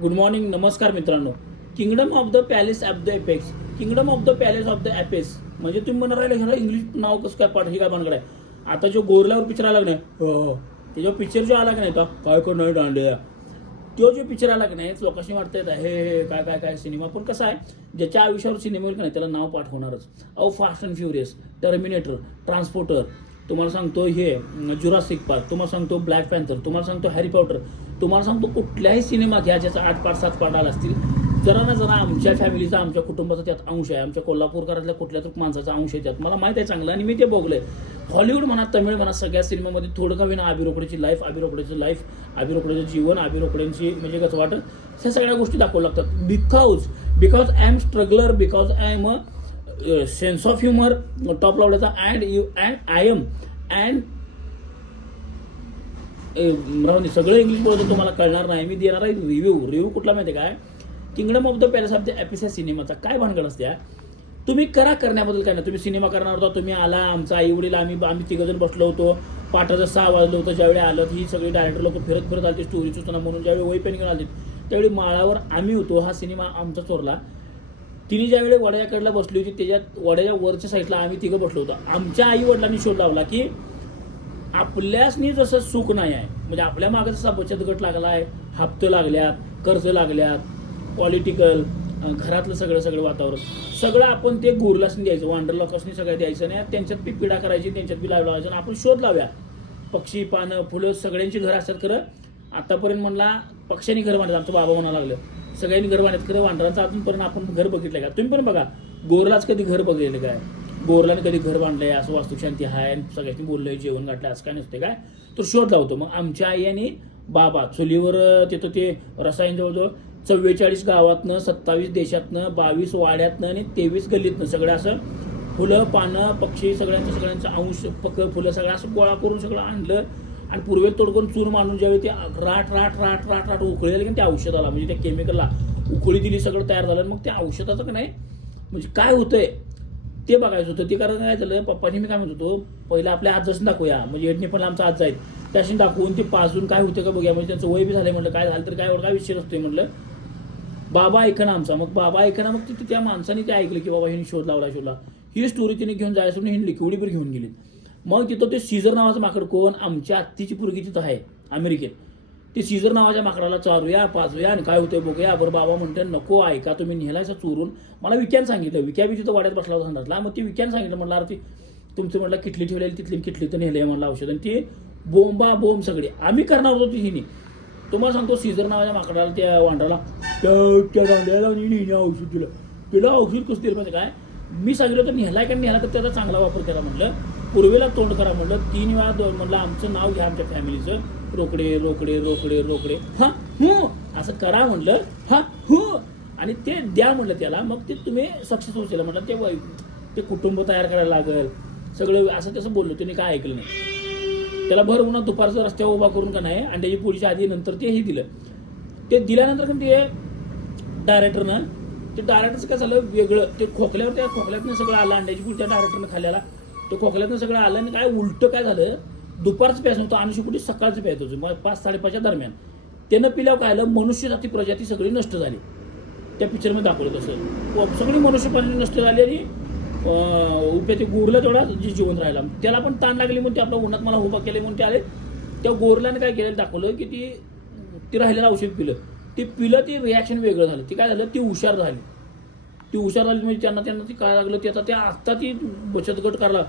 Good morning नमस्कार मित्रांनो. Kingdom of the palace of the apex kingdom of the palace of the apex म्हणजे तुम्ही म्हणा राहिले ह्याला इंग्लिश नाव कसं काय पाठ हे काय बनकडे आता जो गोरल्यावर पिक्चर आला की नाही? हो हो. पिक्चर जो आला की नाही तो? काय करणार दांड्या? तो जो पिक्चर आला की नाही लोकांशी वाटतं हे हे काय काय काय सिनेमा पण कसं आहे ज्याच्या आयुष्यावर सिनेमा होईल नाही त्याला नाव पाठवणारच अहो fast and furious terminator transporter तुम्हाला सांगतो हे जुरासिक पार्क तुम्हाला सांगतो ब्लॅक पॅन्थर तुम्हाला सांगतो हॅरी पॉटर तुम्हाला सांगतो कुठल्याही सिनेमा घ्या ज्याचा आठ पाच सात पाठ आला असतील. जरा ना जरा आमच्या फॅमिलीचा आमच्या कुटुंबाचा त्यात अंश आहे. आमच्या कोल्हापूरकरातल्या कुठल्या तर माणसाचा अंश आहे त्यात. मला माहीत आहे चांगलं आणि मी ते बघलंय. हॉलिवूड म्हणा तमिळ म्हणा सगळ्या सिनेमामध्ये थोडं का विना आबी लाईफ आबी लाईफ आबी जीवन आबी म्हणजे कसं वाटत? ह्या सगळ्या गोष्टी दाखवू लागतात. Because because I am struggler because I am a sense of humour top लावल्याचा and you and I am and राहून सगळं इंग्लिश बोलतो तुम्हाला कळणार नाही. मी देणार आहे रिव्ह्यू रिव्ह्यू कुठला माहिती आहे काय? Kingdom of the palace of the एपिसा सिनेमाचा काय भानगड असत्या तुम्ही करा करण्याबद्दल काय नाही. तुम्ही सिनेमा करणार होता तुम्ही आला आमचा आई वडील आम्ही आम्ही तिघजण बसलो होतो. पाठाचं सहा वाजलं होतं ज्यावेळी आलं ही सगळी डायरेक्टर लोक फिरत फिरत आली स्टोरी सुचना म्हणून ज्यावेळी वही पेन घेऊन आले त्यावेळी माळावर आम्ही होतो. हा सिनेमा आमचा चोरला. तिने ज्यावेळी वड्याकडला बसली होती त्याच्यात वड्याच्या वरच्या साईडला आम्ही तिघं बसलो होतो. आमच्या आई वडिलांनी शोध लावला की आपल्यासनी जसं सुख नाही आहे म्हणजे आपल्या मागे जसा बचत गट लागला आहे हप्ते लागल्यात कर्ज लागल्यात पॉलिटिकल घरातलं सगळं सगळं वातावरण सगळं आपण ते गुरलासनी द्यायचं वांडर लोकांनी सगळं द्यायचं नाही त्यांच्यात बी पीडा करायची त्यांच्यात बी लावला लावायचं आणि आपण शोध लावूया. पक्षी पानं फुलं सगळ्यांची घरं असतात खरं. आतापर्यंत म्हणला पक्ष्यांनी घर बांधलं आमचं बाबा म्हणायला लागलं. सगळ्यांनी घर बांधत खरं वांडरांचं अजूनपर्यंत आपण घर बघितलं का? तुम्ही पण बघा. गोरलाच कधी घर बघितलं काय? गोरलाने कधी घर बांधलंय? असं वास्तुशांती आहे सगळ्यांनी बोललंय जेवण घातलं असं काय नसते काय? तर शोध लावतो. मग आमच्या आई आणि बाबा चुलीवर तिथं ते रसायन जवळजवळ चव्वेचाळीस गावातनं सत्तावीस देशातनं बावीस वाड्यातनं आणि तेवीस गल्लीतनं सगळं असं फुलं पानं पक्षी सगळ्यांचं सगळ्यांचं अंश पक फुलं सगळं असं गोळा करून सगळं आणलं. आणि पूर्वेला तोडकून चूर मानून ज्यावेळी ते राट राट राट राट राट उकळी की त्या औषधाला म्हणजे त्या केमिकलला उकळी दिली सगळं तयार झालं आणि मग त्या औषधाचं का नाही म्हणजे काय होतंय ते बघायचं होतं. ते कारण काय झालं पप्पानी मी काय म्हणत होतो पहिलं आपल्या आज दाखवूया म्हणजे हेडने पण आमचा आज जाईल त्याशी दाखवून ते पाजून काय होतं का बघूया म्हणजे त्यांचं वय बी झालं म्हटलं काय झालं तर काय एवढं काय विषय नसतोय म्हटलं बाबा ऐकणं आमचा मग बाबा ऐकणं मग तिथे त्या माणसाने ते ऐकलं की बाबा हिने शोध लावला शोधला ही स्टोरी तिने घेऊन जायचं म्हणून हिने लिक्विडीवर घेऊन गेली. मग तिथं ते सीझर नावाचं माकड कोण? आमच्या आत्तीची पुरगी तिथं आहे अमेरिकेत. ते सीझर नावाच्या माकडाला चारूया पाजूया आणि काय होतंय बघूया. बरं बाबा म्हणते नको ऐका तुम्ही नेलायचं चोरून. मला विक्यान सांगितलं. विक्या बी तिथं वाड्यात बसला होता संडासला. मग ती विक्यान सांगितलं म्हणलं अरे ती तुमचं म्हटलं किटली ठेवलेली तिथली किटली तर नेलंय म्हणलं औषध. आणि ती बोंबा बोंब सगळी. आम्ही करणार होतो तिने तुम्हाला सांगतो सीझर नावाच्या माकडाला त्या वांडाला त्या दांड्याला आणि औषध दिलं. तिला औषध कसं दिलं म्हणजे काय? मी सांगितलं तर नेहलाय का नेहला तर त्याचा चांगला वापर केला म्हटलं पूर्वेला तोंड करा म्हटलं तीन वेळा दोन आमचं नाव घ्या आमच्या फॅमिलीचं. रोकडे रोकडे रोकडे रोकडे. हा हु. असं करा म्हटलं हा हु. आणि ते द्या म्हणलं त्याला. मग ते तुम्ही सक्सेस होशील म्हटलं ते वै ते कुटुंब तयार करायला लागेल. सगळं असं तसं बोललो. त्याने काय ऐकलं नाही. त्याला भर उन्हा दुपारचं रस्त्यावर उभा करून का नाही अंड्याची पोळीच्या आधी नंतर तेही दिलं. ते दिल्यानंतर पण ते डायरेक्टरनं ते डायरेक्टरचं काय झालं वेगळं. ते खोकल्यावर त्या खोकल्यातनं सगळं आलं अंड्याची पोळी त्या डायरेक्टरनं खाल्ल्याला. ते खोकल्यातनं सगळं आलं आणि काय उलटं काय झालं? दुपारचं प्यायचं नव्हतं आणि शेवटी सकाळचं प्यायचं होतं. मग पाच साडेपाचच्या दरम्यान. त्यानं पिल्यावर काय आलं? मनुष्य जाती प्रजाती सगळी नष्ट झाली. त्या पिक्चरमध्ये दाखवलं तसं. सगळी मनुष्य प्राणी नष्ट झाली आणि उभ्या ते गोरला तेवढा जी जीवन राहिला. त्याला पण ताण लागली म्हणून ते आपल्या उन्हात मला उभा केले म्हणून ते आले. त्या गोरल्याने काय केलं? दाखवलं की ती ती राहिलेलं औषध पिलं. ते पिलं ते रिॲक्शन वेगळं झालं. ती काय झालं? ती हुशार झाली. ती हुशार झाली म्हणजे त्यांना त्यांना ती काय लागलं ते आता त्या आत्ता ती बचत गट करायला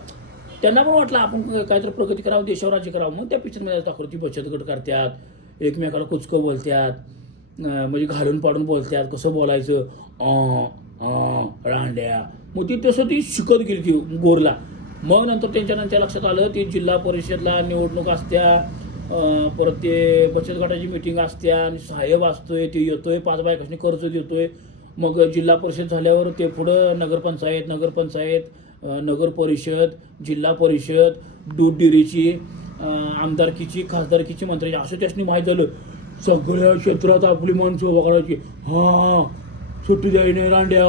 त्यांना पण वाटलं आपण काहीतरी प्रगती करावं देशावर राज्य करावं मग त्या पिक्चरमध्ये दाखवलं ती बचत गट करतात एकमेकाला कुचकं बोलतात म्हणजे घालून पाडून बोलतात कसं बोलायचं अं, रांड्या. मग ती तसं ती शिकत गेली ती गोरला. मग नंतर त्यांच्या नंतर लक्षात आलं ती जिल्हा परिषदला निवडणूक असत्या परत ते बचत गटाची मिटिंग असत्या आणि साहेब असतोय ते येतोय पाच बायकांनी कर्ज देतोय मग जिल्हा परिषद झाल्यावर ते पुढं नगरपंचायत नगरपंचायत नगर परिषद जिल्हा परिषद दूध डेअरीची आमदारकीची खासदारकीची मंत्र्याची असं त्यासनी माहीत झालं. सगळ्या क्षेत्रात आपली माणसं वगळायची. करायची हां सुट्टी द्यायची नाही रांड्या.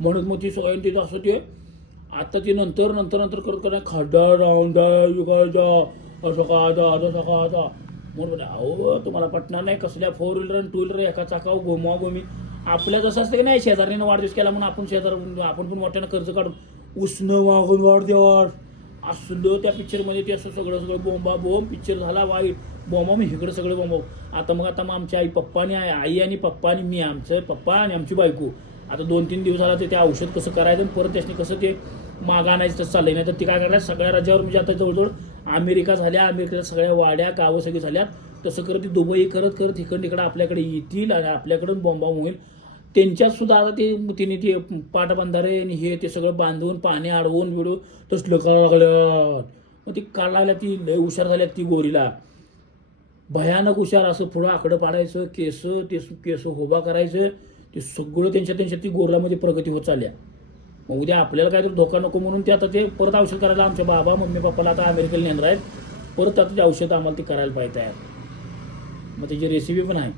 म्हणत मग ती सगळ्यांनी तिथं असं ते आता ती नंतर नंतर नंतर करत करत खड्डा राऊंडा विकायचा असं का आता असं का आता. म्हणून अहो तुम्हाला पटणार नाही कसल्या फोर व्हीलर आणि टू व्हीलर एका चाकाव गोमा गोमी आपल्या जसं असतं की नाही शेजारीनं वाढदिवस केला म्हणून आपण शेजार आपण पण मोठ्यानं कर्ज काढून. उष्ण वागून वाढदेवार असलं त्या पिक्चरमध्ये ते असं सगळं सगळं बोंबा बोंब पिक्चर झाला वाईट. बोंबा मी इकडे सगळं बोंबा. आता मग आता मग आमची आई पप्पानी आहे आई आणि पप्पा आणि मी आमचं पप्पा आणि आमची बायको. आता दोन तीन दिवसाला ते ते औषध कसं करायचं आणि परत त्याने कसं ते माग आणायचं तसं चाललंय. नाही तर ती काय करायला सगळ्या राज्यावर म्हणजे आता जवळजवळ अमेरिका झाल्या अमेरिकेच्या सगळ्या वाड्या गावं सगळी झाल्यात. तसं करत ती दुबई करत करत इकडं तिकडं आपल्याकडे येतील आणि आपल्याकडून बॉम्बा होईल. त्यांच्यात सुद्धा आता ते तिने ते पाटबंधारे आणि हे ते सगळं बांधून पाणी अडवून बिडवून तसलं करायला लागलं मग ती काढ लागल्या ती लय हुशार झाल्या ती गोरीला. भयानक हुशार असं पुढं आकडं पाडायचं केस ते केस उभा करायचं. ते सगळं त्यांच्या त्यांच्या ती गोरलामध्ये प्रगती होत चालल्या. मग उद्या आपल्याला काहीतरी धोका नको म्हणून ते आता ते परत औषध करायला आमच्या बाबा मम्मी पप्पाला आता अमेरिकेला नेणार आहेत. परत आता ते औषध आम्हाला ते करायला पाहिजे आहे मग त्याची रेसिपी पण आहे.